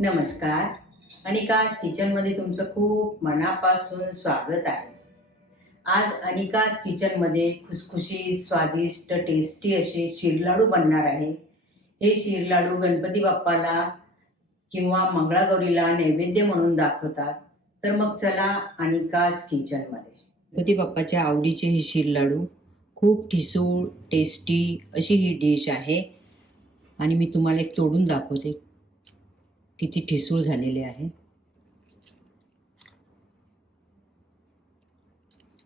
नमस्कार. अनिकाज किचनमध्ये तुमचं खूप मनापासून स्वागत आहे. आज अनिकाज किचनमध्ये खुसखुशीत, स्वादिष्ट, टेस्टी असे शिरलाडू बनणार आहे. हे शिरलाडू गणपती बाप्पाला किंवा मंगळागौरीला नैवेद्य म्हणून दाखवतात. तर मग चला अनिकाज किचनमध्ये. गणपती बाप्पाच्या आवडीचे हे शिरलाडू खूप ठिसूळ, टेस्टी अशी ही डिश आहे. आणि मी तुम्हाला एक तोडून दाखवते किती ठिसूळ झालेले आहे.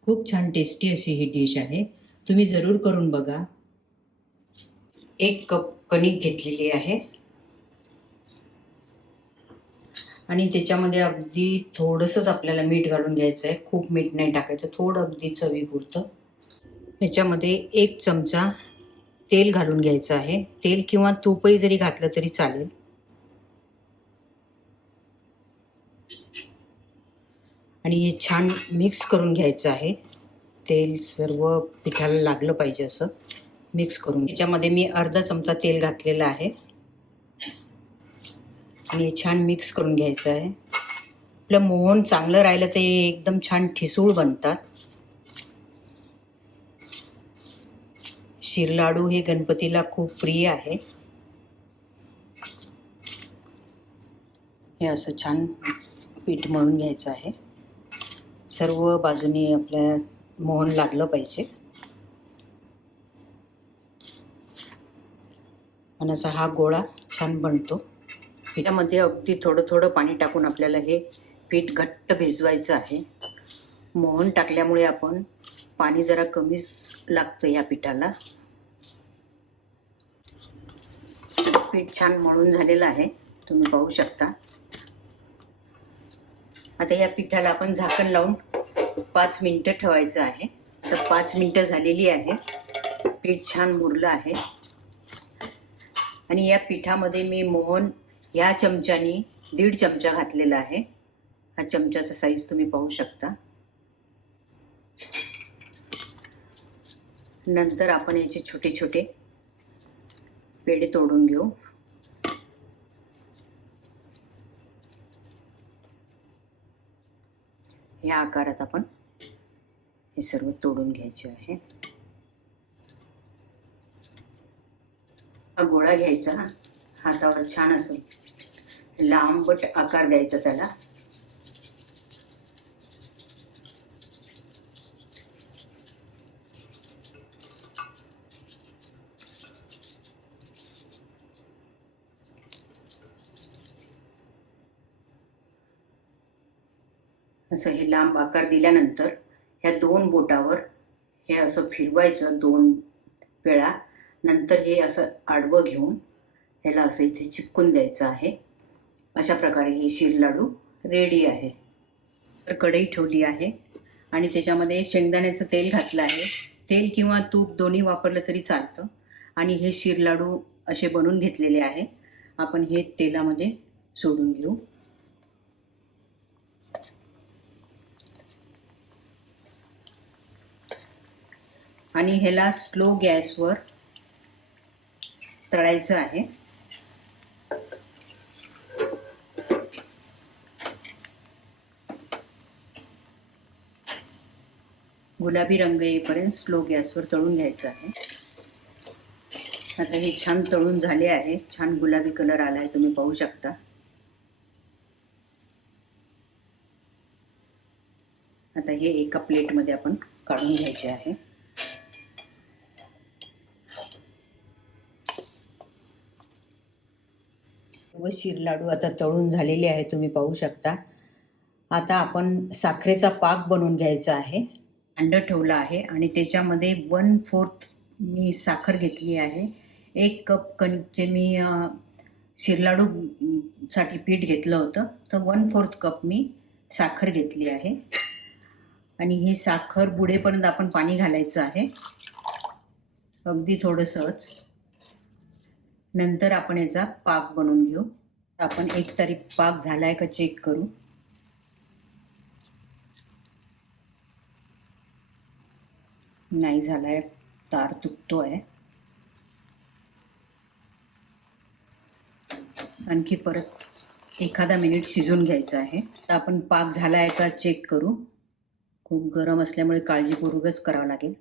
खूप छान टेस्टी अशी ही डिश आहे. तुम्ही जरूर करून बघा. 1 कप कणिक घेतलेली आहे आणि त्याच्यामध्ये अगदी थोडंसंच आपल्याला मीठ घालून घ्यायचं आहे. खूप मीठ नाही टाकायचं, थोडं अगदी चवीपुरतं. ह्याच्यामध्ये 1 चमचा तेल घालून घ्यायचं आहे. तेल किंवा तूपही जरी घातलं तरी चालेल. आणि हे छान मिक्स करून घ्यायचं आहे. तेल सर्व पिठाला लागलं पाहिजे असं मिक्स करून. त्याच्यामध्ये मी अर्धा चमचा तेल घातलेलं आहे आणि हे छान मिक्स करून घ्यायचं आहे. आपलं मोहन चांगलं राहिलं तर एकदम छान ठिसूळ बनतात. शिरलाडू हे गणपतीला खूप प्रिय आहे. हे असं छान पीठ मळून घ्यायचं आहे. सर्व बाजूनी आपल्या मोहन लागलं पाहिजे. आणि असा हा गोळा छान बनतो. पिठामध्ये अगदी थोडं थोडं पाणी टाकून आपल्याला हे पीठ घट्ट भिजवायचं आहे. मोहन टाकल्यामुळे आपण पाणी जरा कमीच लागतं या पिठाला. पीठ छान मळून झालेलं आहे, तुम्ही पाहू शकता. आता या पिठाला आपण झाकण लावून 5 मिनिटं ठेवायचं आहे. तर 5 मिनिटं झालेली आहे. पीठ छान मुरलं आहे आणि या पिठामध्ये मी मोहन ह्या चमच्यानी 1.5 चमचा घातलेला आहे. हा चमच्याचा साईज तुम्ही पाहू शकता. नंतर आपण याचे छोटे छोटे पेढे तोडून घेऊ. या आकारात आपण हे सर्व तोडून घ्यायचे आहे. हा गोळा घ्यायचा, हातावर छान असं लांबट आकार द्यायचा त्याला. असं हे लांब आकार दिल्यानंतर ह्या 2 बोटावर हे असं फिरवायचं 2 वेळा. नंतर हे असं आडवं घेऊन ह्याला असं इथे चिपकून द्यायचं आहे. अशा प्रकारे हे शिरलाडू रेडी आहे. तर कढई ठेवली आहे आणि त्याच्यामध्ये शेंगदाण्याचं तेल घातलं आहे. तेल किंवा तूप दोन्ही वापरलं तरी चालतं. आणि हे शिरलाडू असे बनवून घेतलेले आहे. आपण हे तेलामध्ये सोडून घेऊ. आणि ह्याला स्लो गॅसवर तळायचं आहे. गुलाबी रंग येईपर्यंत स्लो गॅसवर तळून घ्यायचं आहे. आता हे छान तळून झाले आहे. छान गुलाबी कलर आला आहे, तुम्ही पाहू शकता. आता हे एका प्लेटमध्ये आपण काढून घ्यायचे आहे. व शिरलाडू आता तळून झालेले आहे, तुम्ही पाहू शकता. आता आपण साखरेचा पाक बनवून घ्यायचा आहे. अंड ठेवलं आहे आणि त्याच्यामध्ये 1/4 मी साखर घेतली आहे. 1 कप कणिकचे मी शिरलाडू साठी पीठ घेतलं होतं, तर 1/4 कप मी साखर घेतली आहे. आणि ही साखर बुडेपर्यंत आपण पाणी घालायचं आहे, अगदी थोडंसंच. नंतर आपण याचा पाक बनवून घेऊ. आपण एक तरी पाक झालाय का चेक करू. नाही झालाय, तार तुटतोय. आणखी परत एखादा मिनिट शिजवून घ्यायचं आहे. तर आपण पाक झाला आहे का चेक करू. खूप गरम असल्यामुळे काळजीपूर्वकच करावं लागेल.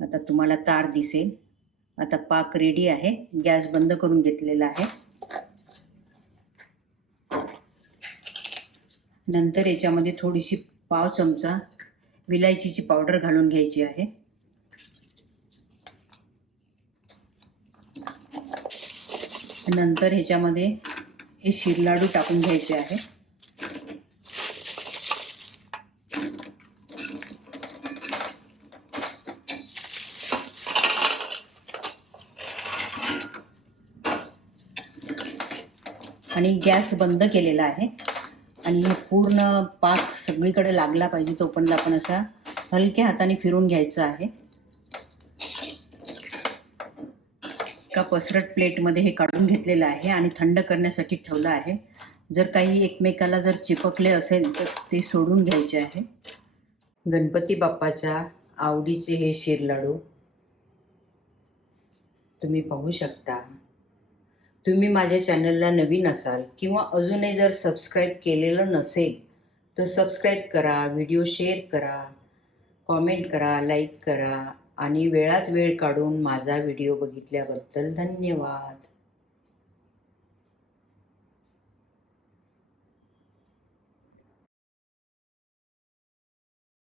आता तुम्हाला तार दिसेल. आता पाक रेडी आहे. गॅस बंद करून घेतलेला आहे. नंतर याच्यामध्ये थोडीशी पाव चमचा विलायचीची पावडर घालून घ्यायची आहे. नंतर ह्याच्यामध्ये हे शिरलाडू टाकून घ्यायचे आहे. आणि गॅस बंद केलेला आहे. आणि पूर्ण पाक सगळीकडे लागला पाहिजे तोपर्यंत आपण असा हलक्या हाताने फिरून घ्यायचा आहे. एका पसरट प्लेटमध्ये हे काढून घेतलेलं आहे आणि थंड करण्यासाठी ठेवलं आहे. जर काही एकमेकाला जर चिपकले असेल तर ते सोडून घ्यायचे आहे. गणपती बाप्पाच्या आवडीचे हे शिरलाडू तुम्ही पाहू शकता. तुम्ही माझ्या चॅनलला नवीन असाल किंवा अजूनही जर सबस्क्राईब केलेलं नसेल तर सबस्क्राईब करा, व्हिडिओ शेअर करा, कॉमेंट करा, लाईक करा आणि वेळात वेळ काढून माझा व्हिडिओ बघितल्याबद्दल धन्यवाद.